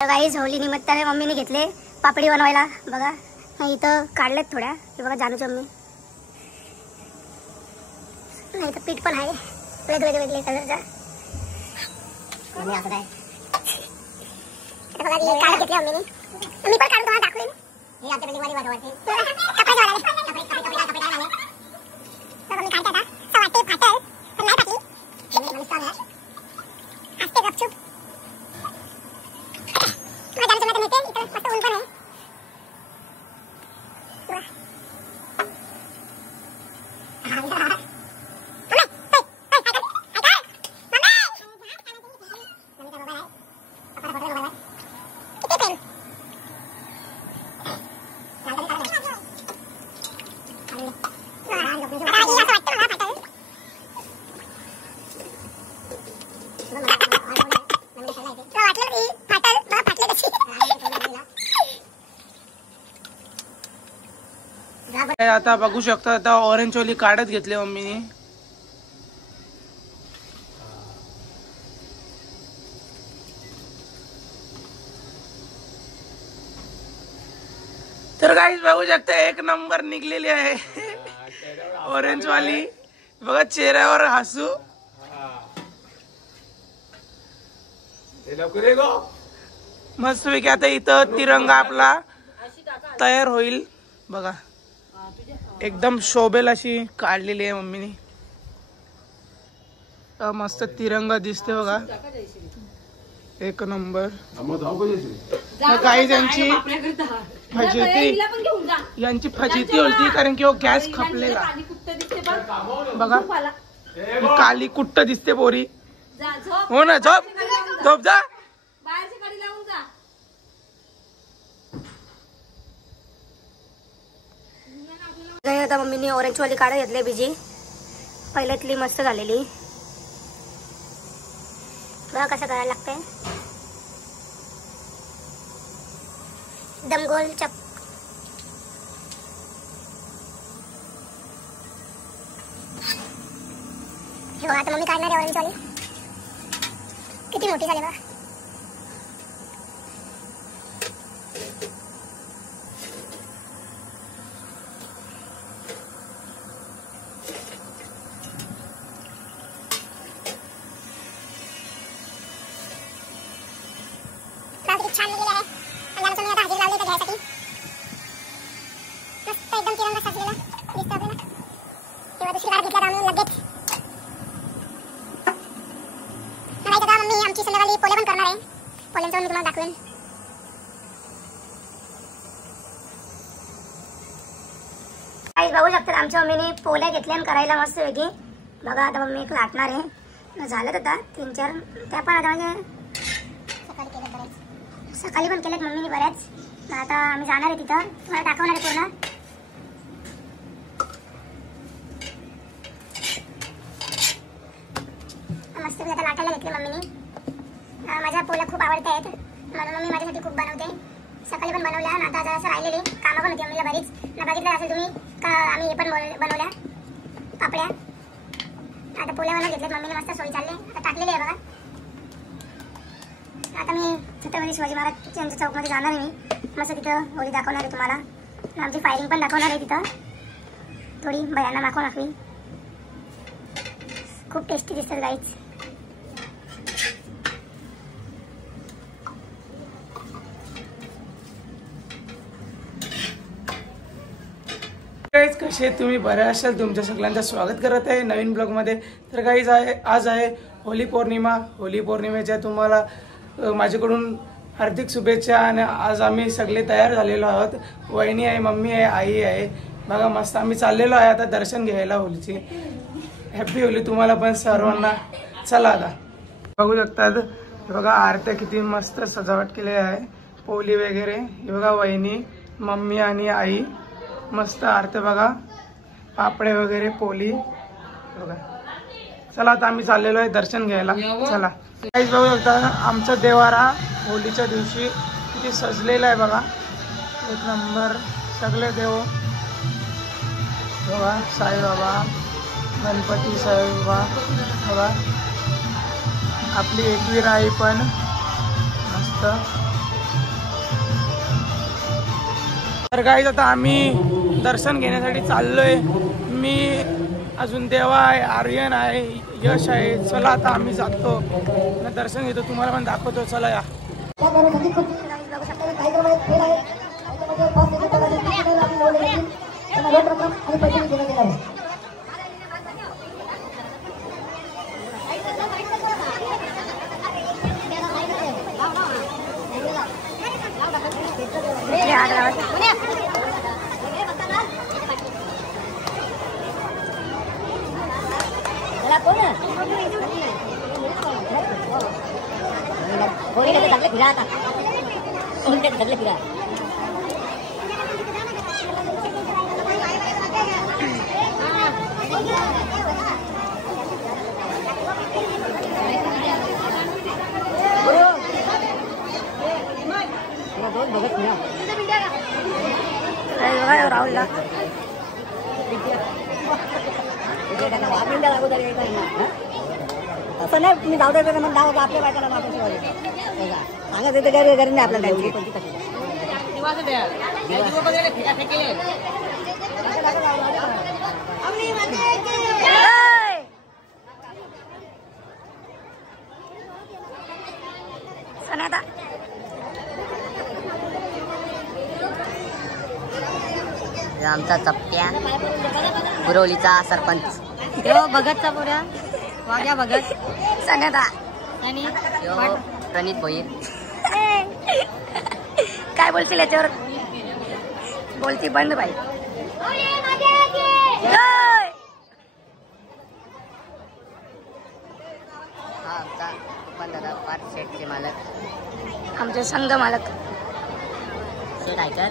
Guys Holy निमित्ताने मम्मीने घेतले पापडी बनवायला बघा. इथं काढलेत थोड्या हे बघा जानूची मम्मी. नाही तर पीठ पण आहे वेगवेगळे कलरचा. मम्मी असं काय बघा काढ घेतली मम्मीने. मी पण काढून तुम्हाला दाखवेन. हे आमच्या बिल्डिंग मध्ये बनवते कपडे वाले मम्मी काढते आता सवाटे फाटल पण नाही टाकली. मला सांग यार असते गपचूप. आता बघू शकता आता ऑरेंज वाली काढत घेतले मम्मीने. तर गाईस बघू शकता एक नंबर निघलेली आहे ऑरेंज वाली. बघा चेहऱ्यावर हसू. मस्त पैकी आता इथं तिरंगा आपला तयार होईल बघा. एकदम शोभेल अशी काढलेली आहे मम्मीने. मस्त तिरंगा दिसते बघा एक नंबर. काही यांची फजिती होती कारण की गॅस खपलेला बघा. काली कुट्ट दिसते पोरी. हो ना झोप झोप जा. आता मम्मीने ऑरेंज वाली काढ घेतली बिजी. पहिल्यातली मस्त झालेली बघा कसं करायला लागतंय. एकदम गोल चप. हे बघा आता मम्मी काढणार आहे ऑरेंज वाली. किती मोठी झाली बघा. छान निघाले आहे. आणि मी आता हजेरी लावली तर घ्यायसाठी मस्त एकदम तिरंगा सजलेला दिसतो आपल्याला. तेव्हा दुसरी काढ घेतला आम्ही लगेच. नाही का मम्मी आमची संध्याकाळी पोले पण करणार आहे. पोल्यांचं मी तुम्हाला दाखवेन. काही बघू शकतात आमच्या मम्मीने पोल्या घेतल्या आणि करायला मस्त वेगळी बघा. आता मम्मी एक लाटणार आहे. झालं आता 3-4 त्या पण आता म्हणजे सकाळी पण केलेत मम्मीने बऱ्याच. आता आम्ही जाणार आहे तिथं तुम्हाला दाखवणार आहे पूर्ण. मस्त आता लाटायला घेतले मम्मीने. माझ्या पोळ्या खूप आवडत आहेत म्हणून मम्मी माझ्यासाठी खूप बनवते. सकाळी पण बनवल्या आणि आता जरासं राहिलेली कामं पण होती मम्मीला बरीच. ना बघितलं असेल तुम्ही का आम्ही हे पण बनवल्या पापड्या. आता पोळ्या बनवून घेतल्यात मम्मीने. मस्त सोयी चालले आता टाकलेली आहे बघा. आता मी छत्रपती शिवाजी महाराज यांच्या चौकमध्ये जाणार आहे. मी मस्त तिथं होळी दाखवणार आहे तुम्हाला. आमची फायरिंग पण दाखवणार आहे तिथं. थोडी भयांना दाखवी. खूप टेस्टी दिसतात गाईच. कसे तुम्ही बरे असाल. तुमच्या सगळ्यांचं स्वागत करत आहे नवीन ब्लॉग मध्ये. तर गाईज आज आहे होली पौर्णिमा. होली पौर्णिमेच्या तुम्हाला माझ्याकडून हार्दिक शुभेच्छा. आणि आज आम्ही सगळे तयार झालेलो आहोत. वहिनी आहे, मम्मी आहे, आई आहे बघा. मस्त आम्ही चाललेलो आहे आता दर्शन घ्यायला होलीची. हॅपी होली तुम्हाला पण सर्वांना. चला आता बघू शकतात बघा आरत्या किती मस्त सजावट केली आहे. पोली वगैरे हे बघा. वहिनी, मम्मी आणि आई मस्त आरत्या बघा. पापडे वगैरे पोली बघा. चला आता आम्ही चाललेलो आहे दर्शन घ्यायला. चला काहीच बघू शकता आमचा देवारा होलीच्या दिवशी किती सजलेला आहे बघा. एक नंबर सगळे देव बघा. साईबाबा, गणपती साईबाबा बघा. आपली एकवीर आई पण मस्त तर गाईज आता आम्ही दर्शन घेण्यासाठी चाललोय. मी अजून देवा आहे, आर्यन आहे, यश आहे. चला आता आम्ही जातो दर्शन घेतो, तुम्हाला पण दाखवतो. चला या. राहुलला असं नाही तुम्ही जाऊ द्यायचं मग जाऊ आपल्या बायकाला सांगा तिथे घरी घरी नाही आपल्या टाईमची सनाता आमचा चपट्या पुरवलीचा सरपंच भगतचा पुऱ्या वाग्या भगत सनाता आणि प्रणित भोईर. काय बोलतील याच्यावर? बोलती बंद बाई. हा आमचा पण दादा पार्ट सेटचे मालक, आमचे संघ मालक सेट ऐकर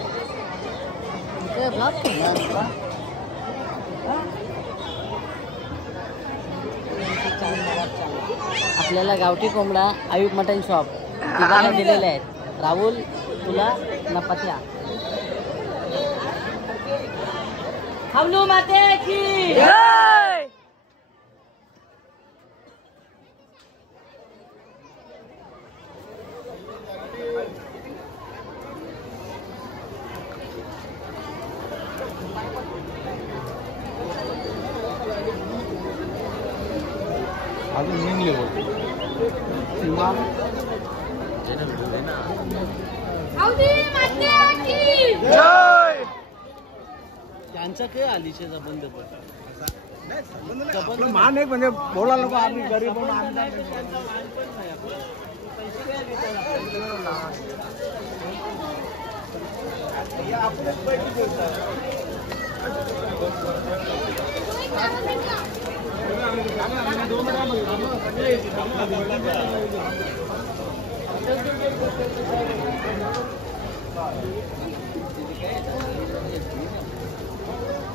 आपल्याला गावठी कोंबडा आयुब मटन शॉप तिघांना दिलेले आहेत. राहुल, तुला नपत्या. हमलू माते की त्यांचा काय आलिशेचा बंद मान एक म्हणजे बोलायला नको आम्ही गरीब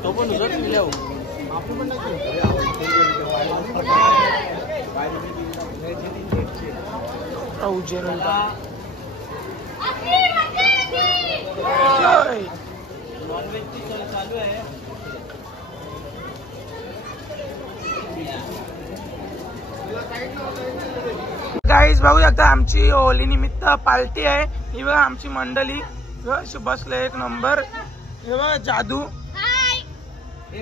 तो पण उजर मिळव चालू आहे. गाईज बघू शकता आमची होली निमित्त पार्टी आहे. ही बघा आमची मंडळी बसले एक नंबर. हे बघा जादू.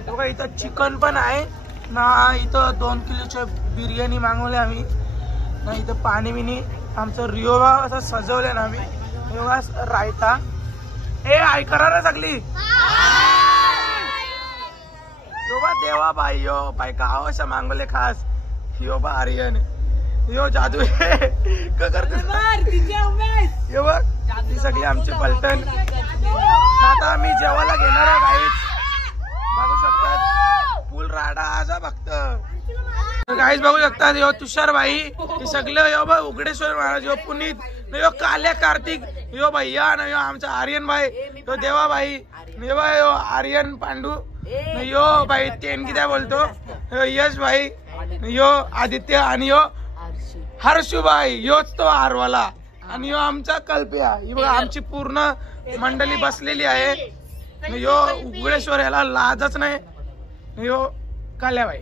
बघा इथं चिकन पण आहे ना. इथं 2 किलोच्या बिर्याणी मागवली आम्ही ना. इथं पाणी बिनी आमचं रिओ असं सजवलं ना आम्ही. हे बघा रायता. ए आई करा रे सगळी. देवा बाई यो बाई गाव अशा मागवले खास. यो बा आर्यन यो जादू करते. यो बघ ती सगळी आमची पलटण. आता आम्ही जेवायला घेणार आहे गाईच. बघू शकतात फुल राडा आजा भक्त. गाईच बघू शकतात यो तुषारबाई. हे सगळे यो बघ उघडेश्वर महाराज, यो पुनीत, यो काल्या कार्तिक, यो भैया न यो आमचा आर्यन भाई, यो देवाबाई, यो आर्यन पांडू, यो बाई तेन किती बोलतो, यो यश भाई, यो आदित्य आणि यो हर्षुबाई, योच तो हारवाला आणि यो आमचा कल्प्या. ही बघा आमची पूर्ण मंडळी बसलेली आहे. यो उघडेश्वर याला लाजच नाही. यो काल्याबाई.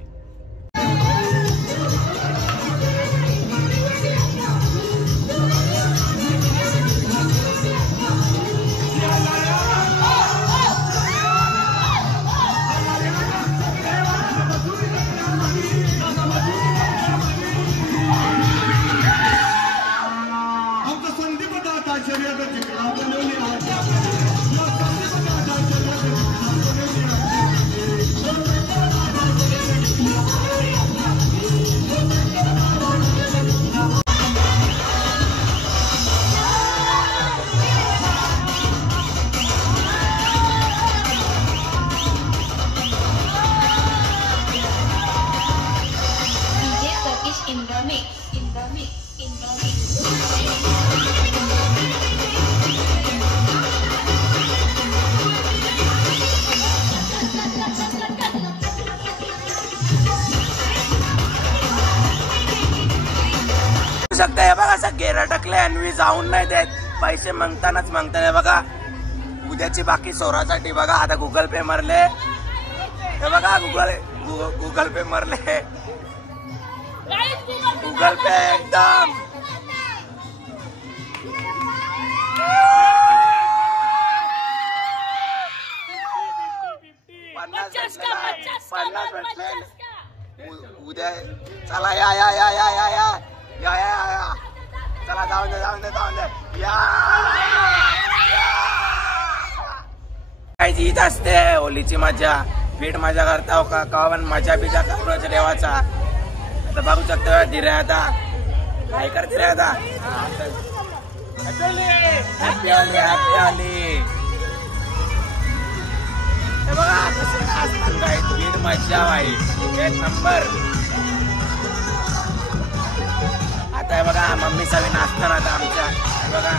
शकता हे बघा असं गेर अटकले आणि मी जाऊन नाही देत पैसे मागतानाच मागताना बघा उद्याची बाकी सोरासाठी बघा आता गुगल पे मारले हे बघा गुगल पे मारले गुगल पे एकदम उद्या चला या या या या या या या या या चला जाऊन दे जाऊन दे जाऊन दे या काय जीत असते होलीची मजा पीठ मजा करता हो का पण मजा बिजा करूनच रेवाचा आता बघू शकतो धीरे आता काय करते रे आता हॅपी होली बघा कसे असतात काय पीठ मजा भाई एक नंबर आता बघा मम्मी सगळी नाचताना आता आमच्या बघा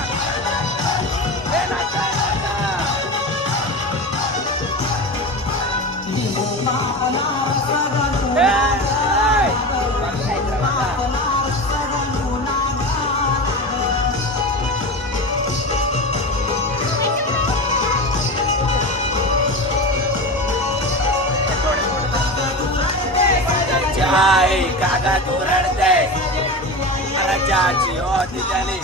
जय काका तू रडते रजाची होती त्याने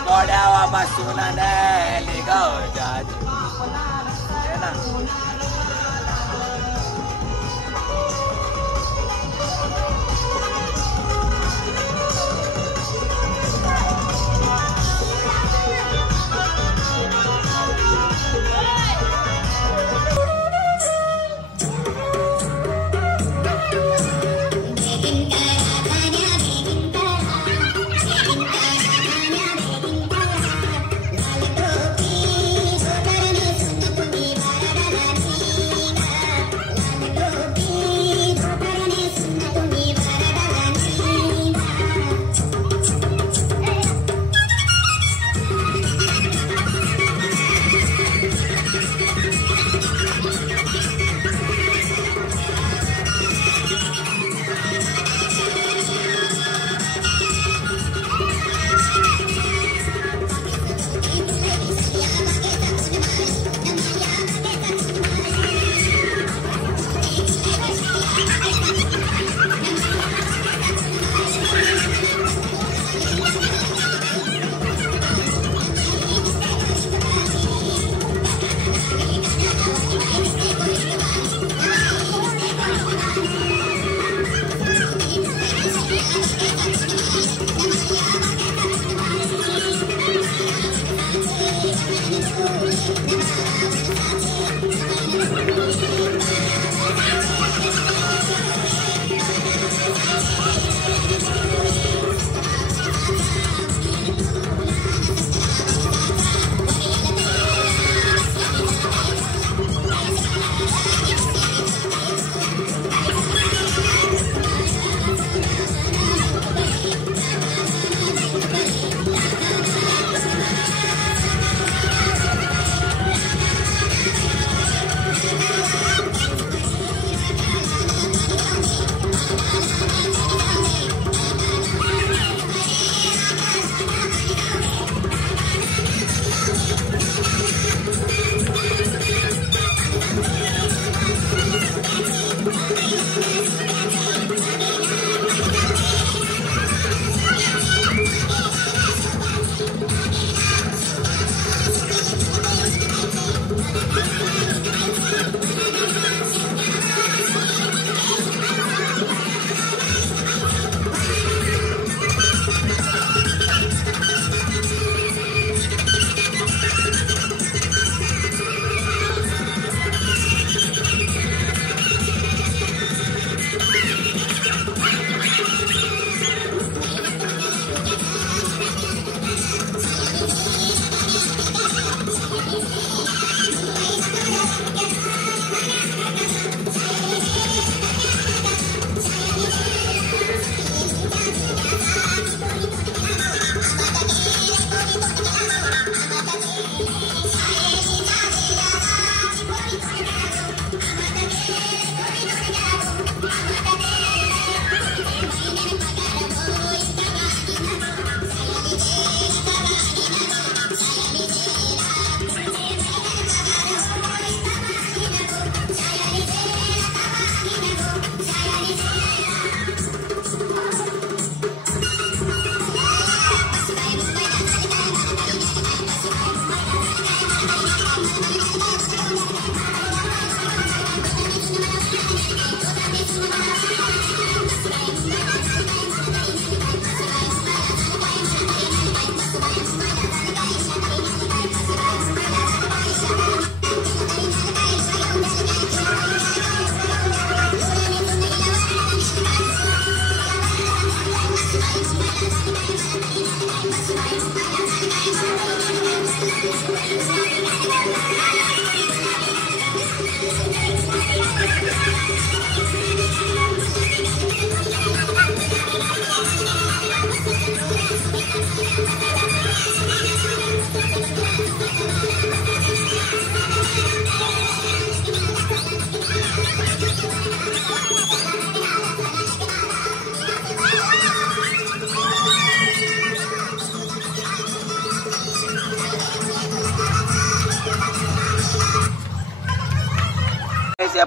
गोड्यावा बसून नेली गौजाची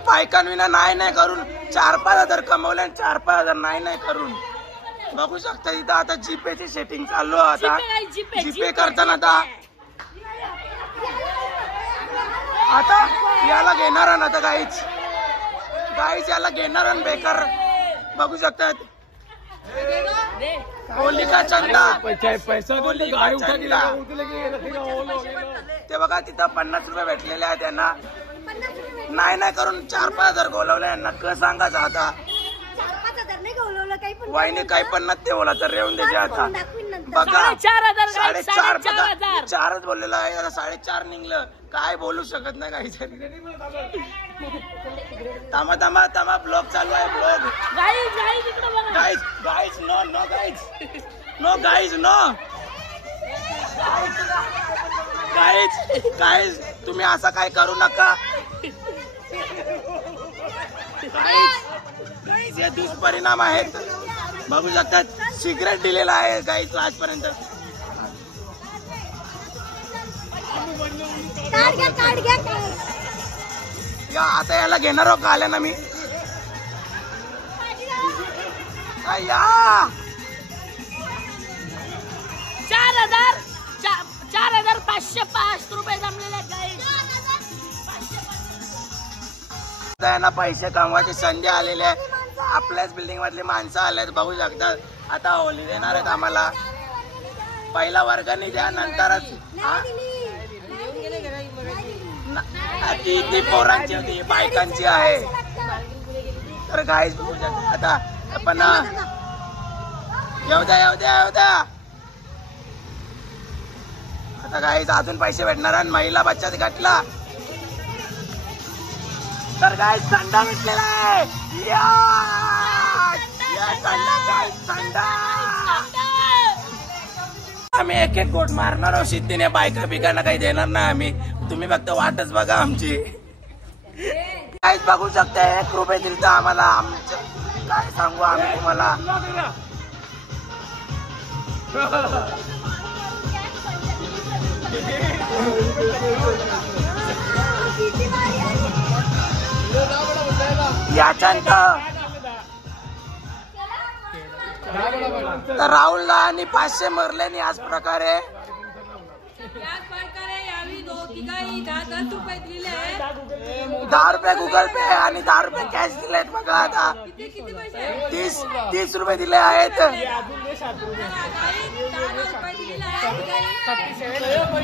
बायकांविना नाही करून 4-5 हजार कमवले आणि 4-5 हजार नाही करून बघू शकता. इथं आता जीपेची सेटिंग चालू आहे. आता जीपे करताना आता याला घेणार ना, तर गाईच याला घेणार बेकार बघू शकतात. होली का चंदा पैसा ते बघा तिथं 50 रुपये भेटलेले आहेत त्यांना. नाही करून 4-5 हजार गोलवले यांना. सांगायचं आता वाईने काही पण नसते बोला तर रेवून द्यायचे. आता बघा 4.5 बोललेलं आहे. आता 4.5 निघलं. काय बोलू शकत नाही काही. थांबा ब्लॉग चालू आहे. ब्लॉग गाईज नो गाईज तुम्ही असं काय करू नका. गाईज हे दुष्परिणाम आहेत बघू शकतात. सिगरेट दिलेला आहे गाईज आजपर्यंत. आता याला घेणार हो का आल्या ना मी. या 4,505 रुपये जमलेले त्यांना पैसे कमवायची संधी आलेली आहे. आपल्याच बिल्डिंग मधली माणसं आलेत बघू शकतात. आता होली देणार आहेत आम्हाला. पहिला वर्गाने द्या नंतरच. ती पोरांची होती बायकांची आहे. तर गाईज बघू शकता. आता आपण येऊ द्या. आता गाईज अजून पैसे भेटणार आणि महिला बचत गटला. तर गाईज थंडा भेटलेला आहे. थंडा आम्ही एक गोट मारणार आहोत. सिद्धीने बायका बिकांना काही देणार नाही आम्ही. तुम्ही फक्त वाटच बघा आमची. काहीच बघू शकता. 1 रुपये दिल तर आम्हाला आमचं काय सांगू आम्ही तुम्हाला. याच्यानंतर तर राहुलला आणि 500 मरले नाही. आज प्रकारे 10 रुपये गुगल पे आणि 10 रुपये कॅश दिलेत. बघा आता 30 रुपये दिले आहेत.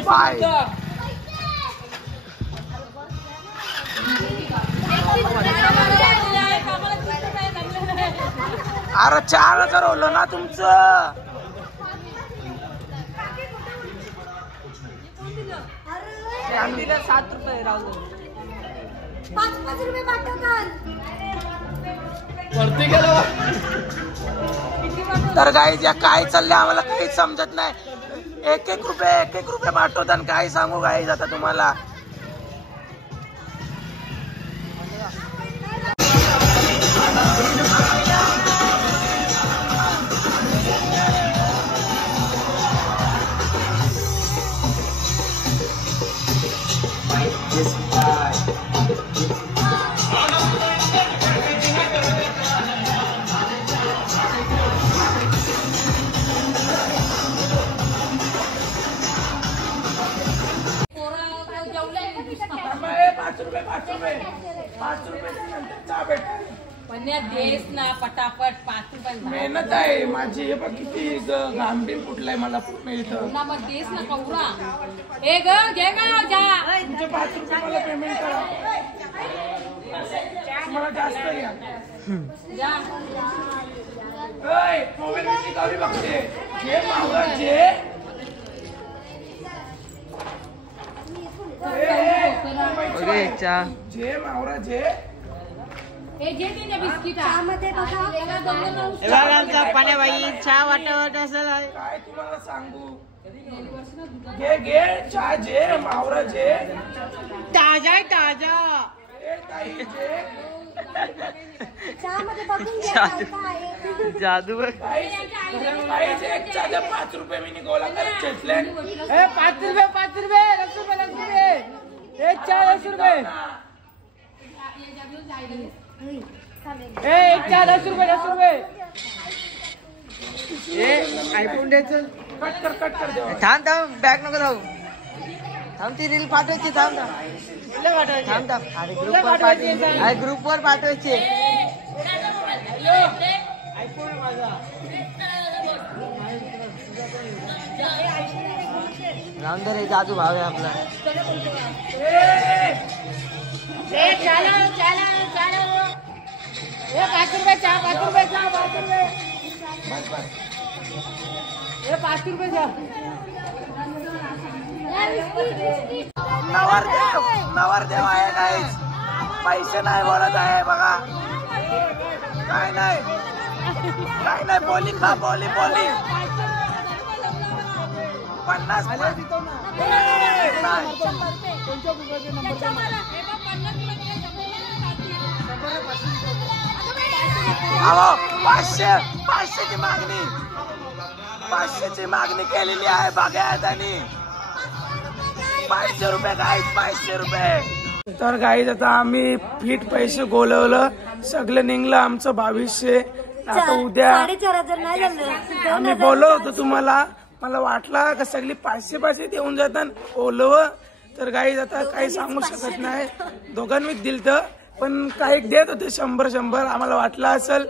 बाय. अरे 4,000 होलं ना तुमचं. दिलं 7 रुपये राहू. 5 रुपये पाठवतात. तर गाईज या काय चाललंय आम्हाला काहीच समजत नाही. 1-1 रुपये पाठवतात. काय सांगू गाईज आता तुम्हाला. देस ना पटापट 5 रुपये मेहनत आहे माझी. हे बघ किती घामबील फुटलाय मला मिळतं ना. मग देस ना कौरा. हे ग घे ग जा. तुमचे 5 रुपये मला पेमेंट करा. मला जास्त घ्या. जा. मोबाईल गावी बघते. हे मावळाचे ओके चहा जे मावरा जे हे जे ते बिस्किट हे बघा आमचा पाण्याबाई चहा वाटत असेल काय तुम्हाला सांगू घे घे चहा जे मावरा जे ताजा आहे ताजा ए ताई जे जादू बघ काही जे एक चहा 5 रुपये मी गोला करत घेतले 5 रुपये 10 रुपये एक चहा 10 रुपये एक चहा 10 रुपये आयफोन द्यायचं कट कर देवा थांब बॅग नको राहू थांब ती रील पाठवायची थांब थांब अरे ग्रुपवर पाठवायची राहून दे रे जादू भाव आहे आपला नवरदेव आहे नाही पैसे नाही बोलत आहे बघा काय नाही बोली खा बोली 50 500ची मागणी केलेली आहे बागायतांनी 500 रुपये गाईज 500 रुपये तर गाईज आता आम्ही फिट पैसे गोलवलं सगळं निघलं आमचं 2200 आता उद्या 4,500 नाही झालं आम्ही बोललो होतो तुम्हाला मला वाटला का सगळी 500 देऊन जातात ओलव तर गाईज आता काही सांगू शकत नाही दोघांनी दिलत पण काही देत होते 100 आम्हाला वाटलं असेल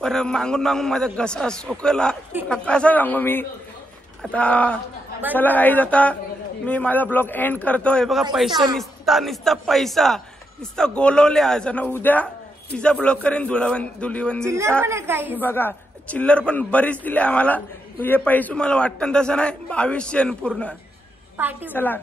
पण मागून माझा घसा सोकला कसा सांगू मी आता चला गाईज आता मी माझा ब्लॉग एंड करतो हे बघा पैसे निसता पैसा निसता गोलवले आज आणि उद्या तिचा ब्लॉग करेन धुलीवंदीचा बघा चिल्लर पण बरीच दिली आम्हाला हे पैसे मला वाटतं तसं नाही 2200 पूर्ण चला